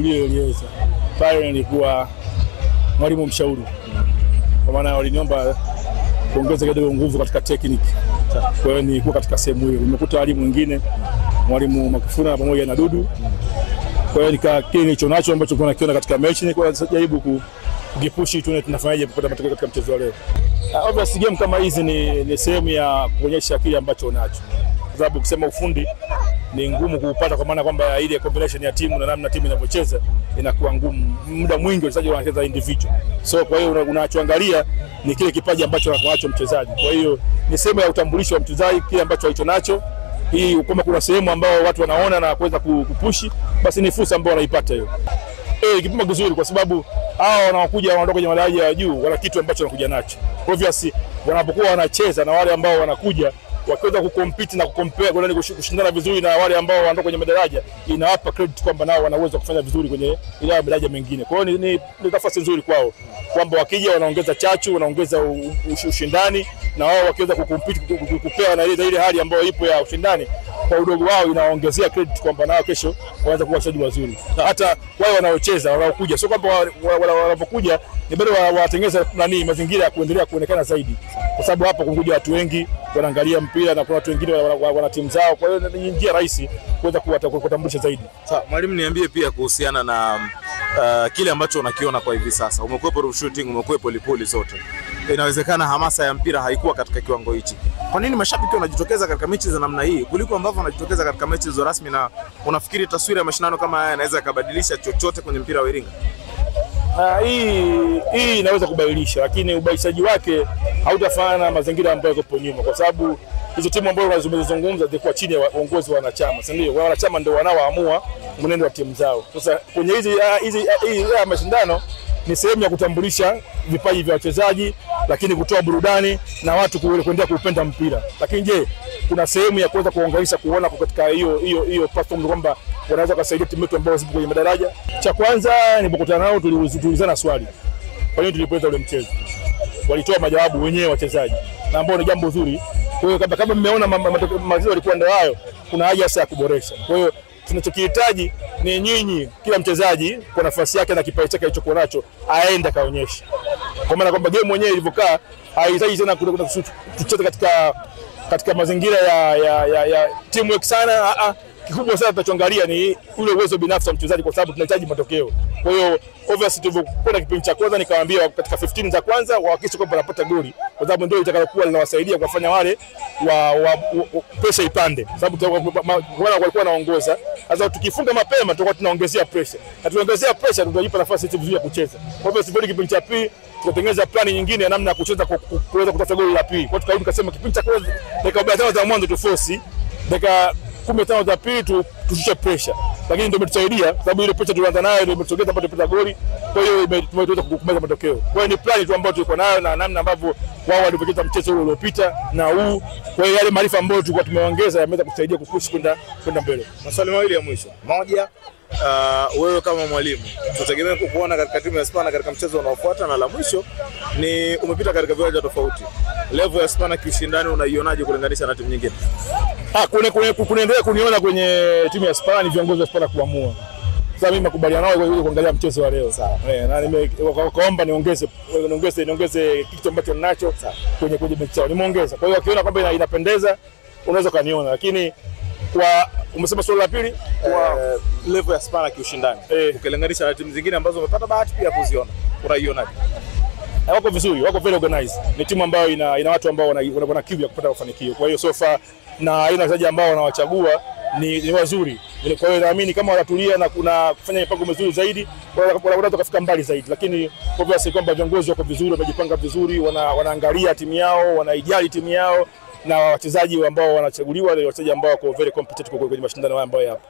Tulio Elieza. Pale nilikuwa mwalimu mshauri. Kwa maana waliniomba kuongeza kidogo nguvu katika technique. Kwa hiyo nilikuwa katika sehemu hiyo. Nimekuta walimu wengine, mwalimu Makufuna pamoja na Dudu. Kwa hiyo kile nilichonacho ambacho tunakiona katika mechi ni kwa jaribu kujipushi tunafanyaje kupata matokeo katika mchezo wa leo. Obviously game kama hizi ni sehemu ya kuonyesha kile ambacho unacho. Kwa sababu kusema ufundi ni ngumu kuupata, kwa maana kwamba ile combination ya timu na namna timu inavyocheza inakuwa ngumu. Muda mwingi wachezaji wanacheza individual. So kwa hiyo unachoangalia ni kile kipaji ambacho anacho mchezaji. Kwa hiyo ni sehemu ya utambulisho wa mchezaji, kile ambacho alicho nacho. Hii kama kuna sehemu ambao watu wanaona na kuweza kupushi, basi ni fursa ambayo wanaipata hiyo. Kipimo kizuri kwa sababu hao wanaokuja wanaondoka kwenye madaraja ya juu wana kitu ambacho wanakuja nacho. Obviously wanapokuwa wanacheza na wale ambao wanakuja wakiweza kucompete na kucompare kwa nini kushindana vizuri na wale ambao wanaondoka kwenye madaraja, inawapa credit kwamba nao wana uwezo kufanya vizuri kwenye ile madaraja mengine. Kwa hiyo ni nafasi nzuri kwao kwamba wakija wanaongeza chachu, wanaongeza ushindani, na wao wakiweza kucompete kupea na ile hali ambayo ipo ya ushindani kwa udogo wao, inaongezea credit kwamba nao kesho waanze kuwa wachezaji wazuri. Hata wao wanaocheza wanaokuja, sio kwamba wanapokuja ni bado watengeneza mazingira ya kuendelea kuonekana zaidi, kwa sababu hapa kunakuja watu wengi wanaangalia mpira na kuna watu wengine wana timu zao. Kwa hiyo ni njia rahisi kuweza kuwatambulisha zaidi. Sawa, mwalimu, niambie pia kuhusiana na kile ambacho unakiona kwa hivi sasa. Umekuwepo rough shooting, umekuwepo lipoli zote. Inawezekana hamasa ya mpira haikuwa katika kiwango hichi. Kwa nini mashabiki wanajitokeza katika mechi za namna hii kuliko ambavyo wanajitokeza katika mechi za rasmi, na unafikiri taswira ya mashindano kama haya inaweza kubadilisha chochote kwenye mpira wa Iringa? Hii inaweza kubadilisha, lakini ubadilishaji wake hautafanana na mazingira ambayo yako nyuma, kwa sababu hizo timu ambazo tunazozungumza zilikuwa chini ya uongozi wa wanachama, si ndio? Wanachama ndio wanaoamua mwenendo wa timu zao. Sasa kwenye hizi mashindano ni sehemu ya kutambulisha vipaji vya wachezaji, lakini kutoa burudani na watu kuendelea kupenda mpira. Lakini je, kuna sehemu ya kuweza kuunganisha kuona katika hiyo platform kwamba wanaweza kusaidia timu yetu ambao zipo kwenye madaraja? Cha kwanza nilipokutana nao tuliulizana swali, kwa nini tulipoteza ule mchezo. Walitoa majawabu wenyewe wachezaji, na ambao ni jambo zuri. Kwa hiyo kama mmeona matatizo yalikuwa ndio hayo, kuna haja sasa ya kuboresha. Kwa hiyo tunachokihitaji ni nyinyi, kila mchezaji kwa nafasi yake na kipaji chake alichokuwa nacho aende kaonyeshe. Kwa maana kwamba game mwenyewe ilivyokaa haihitaji tena tucheze katika mazingira ya teamwork sana. Kikubwa sana tunachoangalia ni ule uwezo binafsi wa mchezaji, kwa sababu tunahitaji matokeo. Kwa hiyo obviously tulivyokwenda kipindi cha kwanza nikawaambia katika 15 za kwanza wahakikishe kwamba wanapata goli, kwa sababu ndio itakayokuwa linawasaidia kuwafanya wale pressure ipande, sababu wale walikuwa wanaongoza. Sasa tukifunga mapema tutakuwa tunaongezea pressure, na tunaongezea pressure tutajipa nafasi sisi vizuri ya kucheza. Kwa hivyo sivyo kipindi cha pili tukatengeneza plani nyingine ya namna ya kucheza kuweza kutafuta goli la pili. Kwa tukarudi tukasema kipindi cha kwanza dakika 45 za mwanzo tu force, dakika 15 za pili tushushe pressure, lakini ndio imetusaidia sababu ile pressure tulianza nayo ndio imetogeza mpaka tupata goli. Kwa hiyo tumeweza kukumaliza matokeo. Kwa hiyo ni plani tu ambayo tulikuwa nayo na namna ambavyo wao walivyocheza mchezo ule uliopita na huu. Kwa hiyo yale maarifa ambayo tulikuwa tumeongeza yameweza kusaidia kupush kwenda mbele. Maswali mawili ya mwisho. Moja, wewe kama mwalimu tutegemea kukuona katika timu ya Spana katika mchezo unaofuata, na la mwisho ni umepita katika viwanja tofauti. Level ya Spana kiushindani unaionaje kulinganisha na timu nyingine? Kunaendelea kuniona kwenye timu ya Spana ni viongozi wa Spana kuamua. Sasa mimi nakubaliana nao ili kuangalia mchezo wa leo. Sawa. Na nimekaomba niongeze kitu ambacho ninacho kwenye mechi yao. Nimeongeza. Kwa hiyo wakiona kwamba inapendeza unaweza kaniona, lakini umesema swali la pili kwa level ya Spana kiushindani ukilinganisha na timu zingine ambazo umepata bahati pia kuziona, unaionaje? Wako vizuri, wako very organized. Ni timu ambayo ina watu ambao wana kiu ya kupata mafanikio. Kwa hiyo so far na aina wachezaji ambao wanawachagua ni wazuri. Kwa hiyo naamini kama watatulia na kuna kufanya mipango mizuri zaidi wanaweza kufika mbali zaidi. Lakini obviously kwamba viongozi wako vizuri, wamejipanga vizuri, wanaangalia timu yao, wanaijali timu yao, na wachezaji ambao wanachaguliwa ni wachezaji ambao wako very competitive kwenye mashindano haya ambayo yapo.